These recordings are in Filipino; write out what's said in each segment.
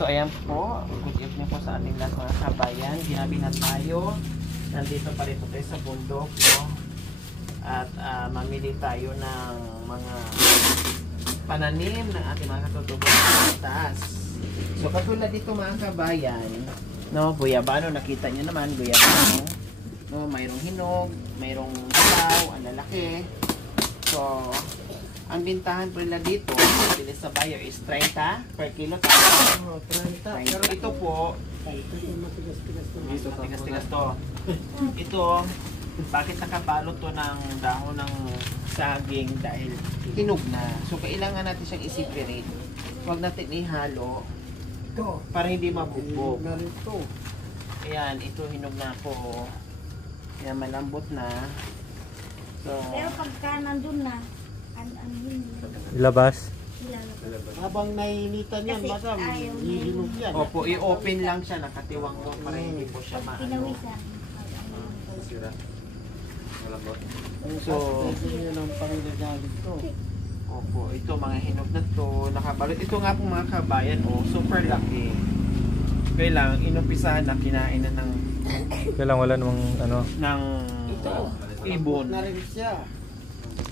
So ayan po, good evening po sa ating lahat mga kabayan. Ginabi na tayo. Nandito pa rin po tayo sa bundok, no? At mamili tayo ng mga pananim ng ating mga katutubo sa taas. So katulad dito mga kabayan, no, guyabano, nakita nyo naman, guyabano. No, mayroong hinog, mayroong hilaw, ang lalaki. So, ang bintahan po nila dito, bilis sa buyer is 30 per kilo. Oh, 30. Pero ito po, matigas-tigas to. Ito, bakit nakabalot to ng dahon ng saging dahil hinog na. So, kailangan natin siyang i-separate. Huwag natin ihalo para hindi mabugbog. Ayan, ito hinog na po. Ayan, malambot na. So, pero pagka nandun na, Ilabas. Habang nainitan yan, madam, hihinog yan. opo, i-open lang siya, nakatiwang mo para hindi po siya pag maano. pinawisan. So, yun ang panginagamit ko. opo, ito mga hinog na to, nakabalot. Ito nga po mga kabayan, oh, super laki. Kailang inumpisahan na kinain na ng Kailang wala namang ano. ng ibon. Na rin siya.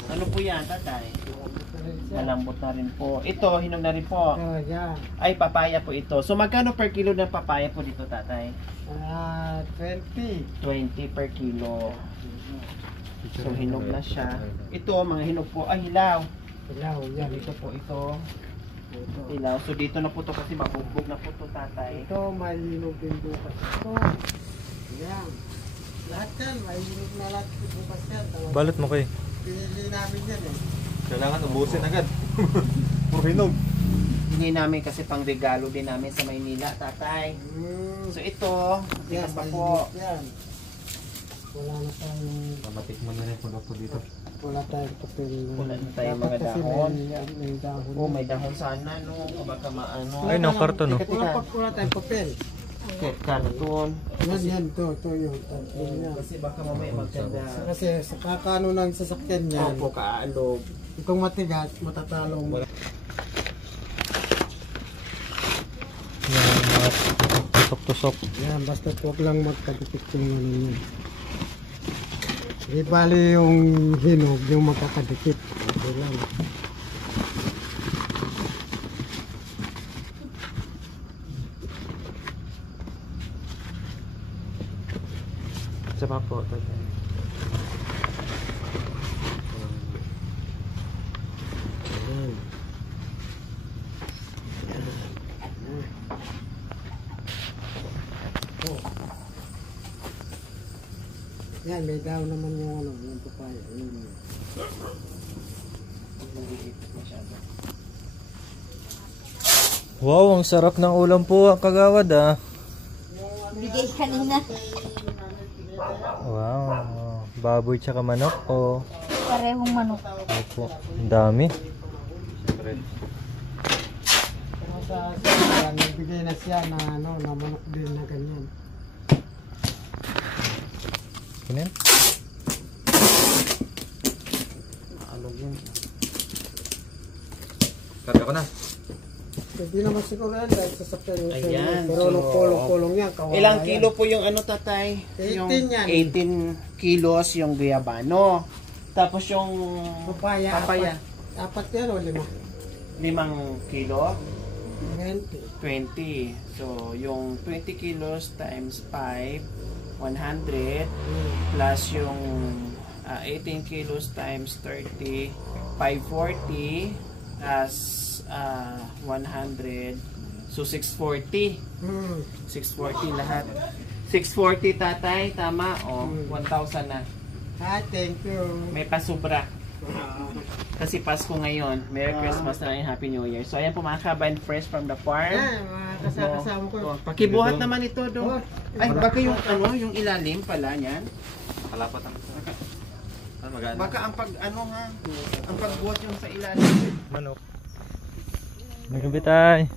Ano po yan, tatay? Malambot na rin po. Ito, hinog na rin po. Oh, yan. Ay, papaya po ito. So, magkano per kilo ng papaya po dito, tatay? 20. 20 per kilo. So, hinog na siya. Ito, mga hinog po. Ay, hilaw. Ilaw, yan. Dito po ito. Hilaw. So, dito na po to kasi mabugbog na po to, tatay. Ito, malinog din bukas. Ito. Yan. Lahat yan, malinog na lahat bukas yan. Balot mo kay. Pinili namin yan eh. Kailangan ubusin agad. Puro hinog. Hindi namin kasi pang regalo din namin sa Maynila, tatay. So, ito, tigas pa po. Yan. Wala na tayong... Matik mo na rin produkto dito. Wala tayong papel. Wala na tayong mga Dapat kasi dahon. may dahon. Oh, may dahon sana, no? O baka maano. Ay, no, karton, no? Wala tayong papel. Karton. Yan, to yun. Yan. Kasi baka mamaya magkanda. Kasi sa kakano ng sasakyan yan, Opo, kaalog. itong matigas, matatalong. Yan, mga tusok-tusok. Yan, basta huwag lang magkadikit yung ano yun. Di bali yung hinog, yung magkakadikit. Okay lang. Sama po, tatay. Yan. Yan, may daw naman yung ano, yung papaya. Yun. Wow, ang sarap ng ulam po ang kagawad ah. Bigay kanina. Wow, baboy tsaka manok o Parehong manok. opo. Ang dami. Pero sa yan, nagbigay na siya na ano, na manok din na ganyan. Ganyan. Alog yun. Karga ko na. Hindi naman siguro yan dahil sasakyan yung Ayan, pero so, nung kulong-kulong yan, kawawa Ilang yan. kilo po yung ano, tatay? 18 Yung yan. 18 kilos yung guyabano. Tapos yung Papaya. papaya. Apat yan o 5? 5 kilo? 20. 20. So, yung 20 kilos times 5, 100. Plus yung 18 kilos times 30, 540. Plus 100. So, 640. 640 lahat. 640, tatay. Tama? O, 1,000 na. Ah, thank you. May pasubra. Kasi Pasko ngayon. Merry Christmas na and Happy New Year. So, ayan po mga kabayan, fresh from the farm. Yan, mga kasama ko. Oh, pakibuhat naman ito do. Ay, baka yung ano, yung ilalim pala niyan. Kalapat ang magana. Baka ang pag ano ha, ang pagbuhat yung sa ilalim. Manok. Nagabi tayo.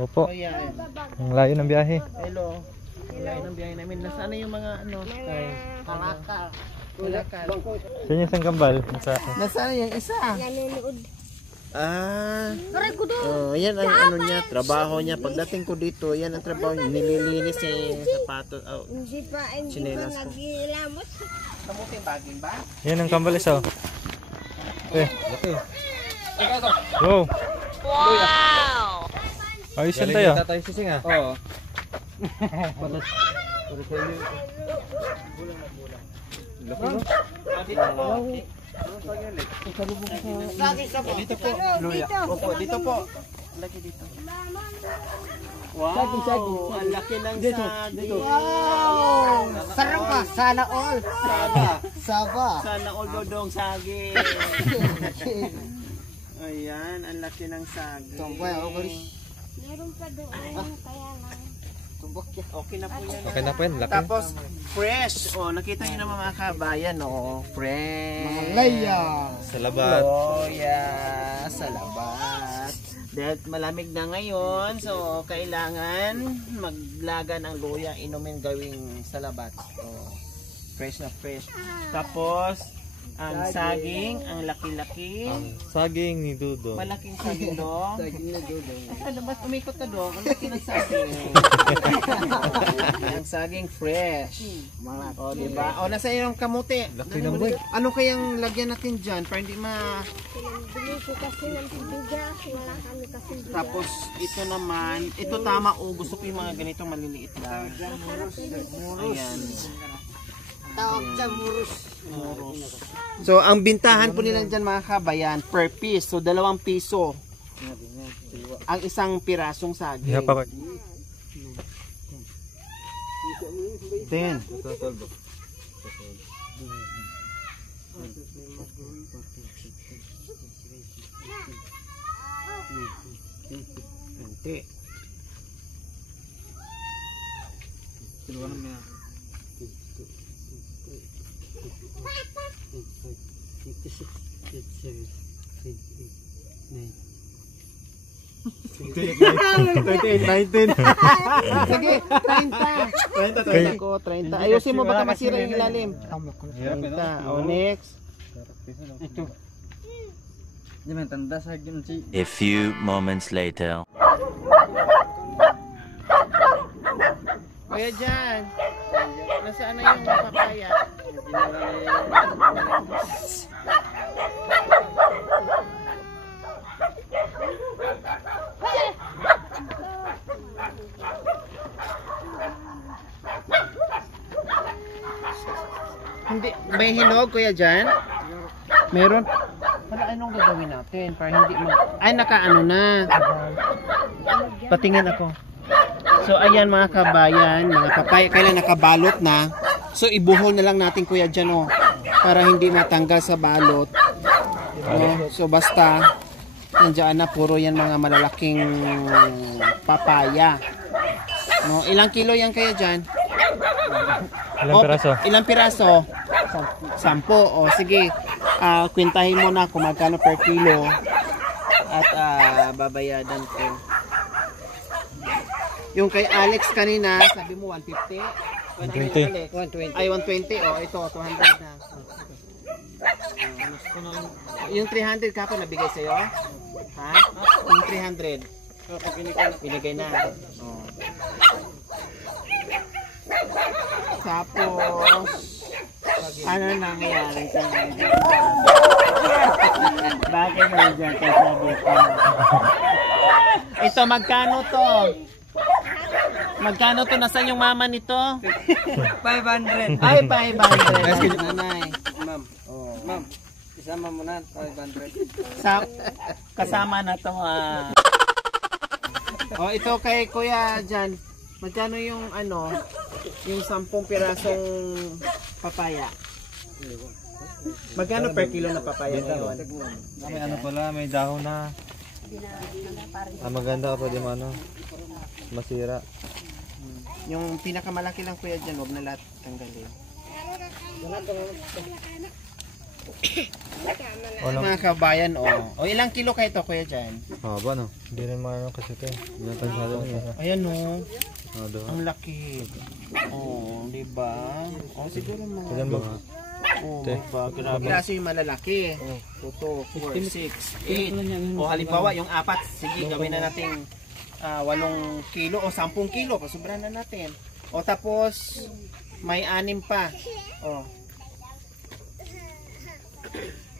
Opo. Oh, yan. Ang layo ng biyahe. Hello. Wala ng biyahe namin. Nasaan na yung mga ano? Kalakal. Saan yung isang kambal? Sa Nasaan yung isa? Nanonood. Yan ang ano niya, trabaho niya. Pagdating ko dito, yan ang trabaho niya. Nililinis niya yung sapatos. Hindi pa Chinelas ko. nagilamot. Kamuting baging ba? Yan ang kambalis oh. Laki. Wow. Ayos yan tayo. Tatay sising ah. Oo. Dito po. Opo, dito po. Laki dito. Wow, ang laki ng saging. Wow! Sarap pa. Sana all. Saba. Sana all dodong saging. Ayan, ang laki ng saging. Tumbay ako guys. Meron pa doon, kaya lang. Tumbok yan. Okay na po yan. Okay na po yan, laki. Tapos, fresh. O, nakita nyo naman mga kabayan, o. Fresh. Mga laya. Sa labat. Loya sa labat. Dahil malamig na ngayon, so kailangan maglaga ng loya, inumin gawing sa labat. So, fresh na fresh. Tapos, ang saging, ang laki-laki. Saging ni Dudo. Malaking saging do. Saging na dulo. Ano ba, umikot ka do? Ang laki ng saging. Ang saging fresh. Mga O, diba? O, nasa yung kamuti. Laki ng boy. Ano kayang lagyan natin dyan para hindi ma... Pinambili ko kasi ng bigas, wala kami kasi bigas. Tapos, ito naman, ito tama o gusto ko yung mga ganitong maliliit lang. Ayan. tawag sa murus. So, ang bintahan po nila dyan mga kabayan, per piece. So, 2 piso. Ang isang pirasong saging. Iha pa ko. 10. Ente. Sige, 30. 30 ko, 30. Ayusin mo baka masira yung ilalim. 30. O, next. Ito. Di man tanda sa akin si. A few moments later. Kuya dyan. Nasaan na yung papaya? Hindi, may hinog kuya dyan? Meron? Para anong gagawin natin? Para hindi mag... Ay, nakaano na. Patingin ako. So, ayan mga kabayan, mga papaya, kailan nakabalot na. So, ibuhol na lang natin kuya dyan, oh, para hindi matanggal sa balot. Oh, so, basta, nandiyan na, puro yan mga malalaking papaya. No, ilang kilo yan kaya dyan? Ilang piraso? Ilang piraso? 10. O, sige. Kwentahin mo na kung magkano per kilo. At babayadan ko. Yung kay Alex kanina, sabi mo 150? 120. Ay, 120. O, ito, 200 na. Yung 300 ka pa nabigay sa'yo? Ha? Yung 300. Binigay na. O. Tapos, ano nangyayari sa mga? Bakit nandiyan ka sa dito? Ito, magkano to? Magkano to? Nasaan yung mama nito? 500. Ay, 500. Nanay. Ma'am. Oh. Ma'am. Isama mo na 500. Kasama na to ha. Oh, ito kay Kuya Jan. Magkano yung ano? Yung 10 pirasong papaya? Magkano per kilo na papaya ngayon? May ano pala, may dahon na. Maganda ka pa di ano. Masira. Yung pinakamalaki lang kuya dyan, huwag na lahat tanggalin. Mga kabayan, o ilang kilo kayo to kuya dyan? Haba no? Hindi rin maano kasi ito eh. Hindi na pansado niya. Ayan o, Doon. ang laki. O, diba? O siguro mga... Ilan ba? Oh, Te. grabe. Piraso yung malalaki. 2, 4, 6, 8. O halimbawa yung 4, sige gawin na natin 8 kilo o 10 kilo. Pasubra na natin. O tapos may 6 pa. O.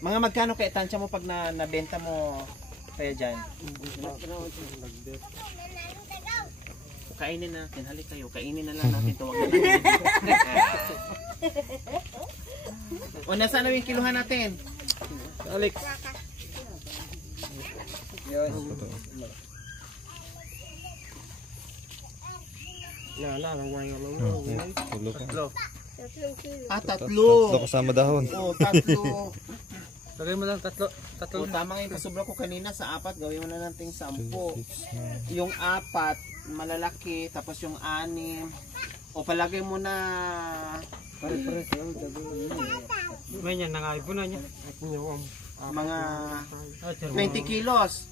Mga magkano kaya tansya mo pag nabenta mo kaya dyan? Kainin na natin. Halik kayo. Kainin na lang natin. Tuwag na natin. O nasaan na yung kiluhan natin? Alex. Tulo pa. Tatlo. 3 kilo. Ah, 3. Tatlo kasama dahon. O, 3. Lagay mo lang tatlo. O, tama nga yung kasubra ko kanina sa 4. Gawin mo na natin 10. Yung 4, malalaki. Tapos yung 6. O, palagay mo na May niya, nangaipo na niya. mga 20 kilos.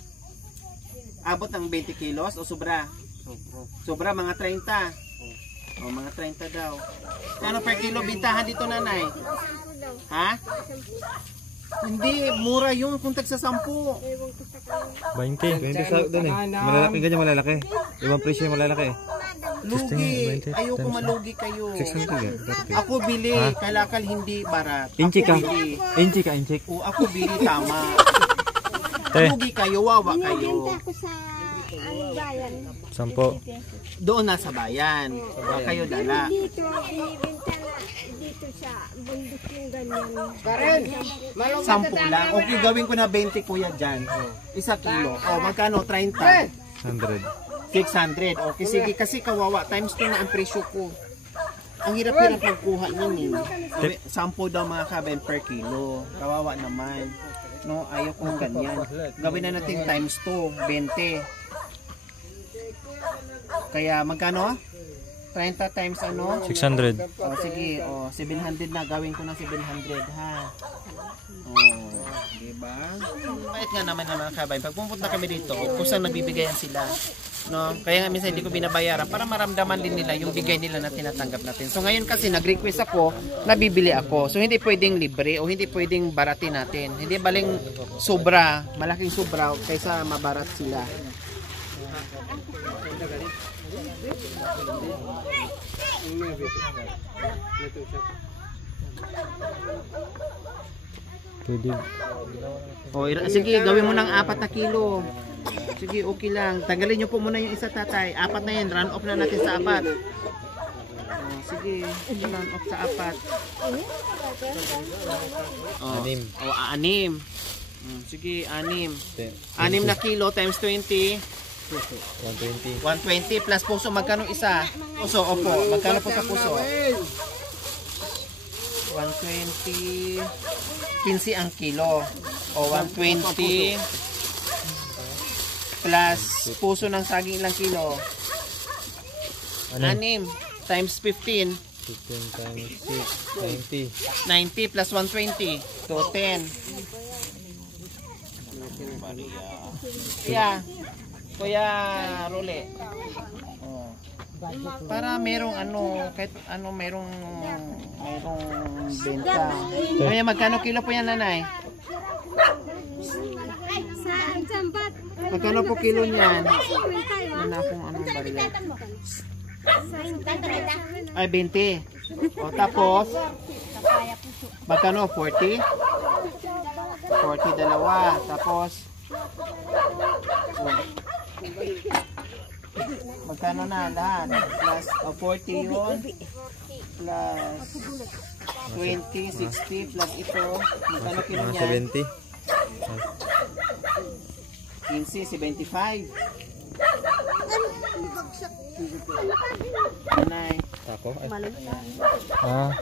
Abot ng 20 kilos o sobra? Sobra, mga 30. O, mga 30 daw. Ano per kilo bintahan dito, nanay? 10 daw. Ha? 10. Hindi, mura yun kung tagsa 10. Ewan ko sa kanila. 20 sa doon eh. Malalaki ganyan malalaki. Ibang presyo yung malalaki. Lugi. 20 Ayoko times malugi kayo. 600 yan. Ako bili, kalakal hindi barat. Inchi ka. Ako bili. Inchi ka, inchi. O, ako bili, tama. Te, Lugi kayo, wawa Binibenta kayo. ko sa bayan. 10. Doon na sa bayan. Wa kayo dala. Dito, binibenta na dito sa bundok yung ganyan. 10 lang. Okay, gawin ko na 20 kuya dyan. 1 kilo. O, magkano? 30. 100. 600. Okay, sige. Kasi kawawa. Times 2 na ang presyo ko. Ang hirap-hirap magkuha nun eh. 10 daw mga kabayan per kilo. Kawawa naman. No, ayaw kong ganyan. Gawin na natin times 2. 20. Kaya magkano? 30 times ano? 600. O sige, o 700 na, gawin ko ng 700 ha. O, diba? Kahit nga naman mga kabayan, pag pumunta kami dito, kusang nagbibigayan sila. No? Kaya nga minsan hindi ko binabayaran para maramdaman din nila yung bigay nila na tinatanggap natin. So ngayon kasi nag-request ako, nabibili ako. So hindi pwedeng libre o hindi pwedeng baratin natin. Hindi baling sobra, malaking sobra kaysa mabarat sila. Pwede. O, sige, gawin mo ng 4 na kilo. Sige, okay lang. Tanggalin nyo po muna yung isa, tatay. 4 na yan. Run off na natin sa 4. O, sige, run off sa 4. O, 6. O, 6. Sige, 6. 10. 6 na kilo times 20. 120. 120 plus puso. Magkano isa? Puso, opo. Magkano po sa puso? 120. 15 ang kilo. O 120 plus puso ng saging ilang kilo? 6 times 15. 15 times 6. 90 90. plus 120. So 10. Kuya Role. Oh. Para merong ano, kahit ano merong benta. Kaya magkano kilo po yan, nanay? Sa Sambat. Magkano po kilo niyan? 50. Yan akong anong barila. Sa Ay, 20. O tapos, magkano? 40? 40 dalawa. Tapos, magkano na lahat? Plus 40 yun. Plus 20, 60 plus ito. Magkano kilo Mga niyan? 70. 15, 75. Anay. Tako? Ah.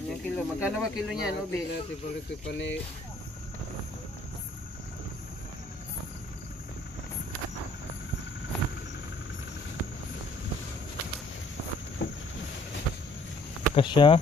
Yung kilo. Magkano ba kilo niyan, Obi? Kasya.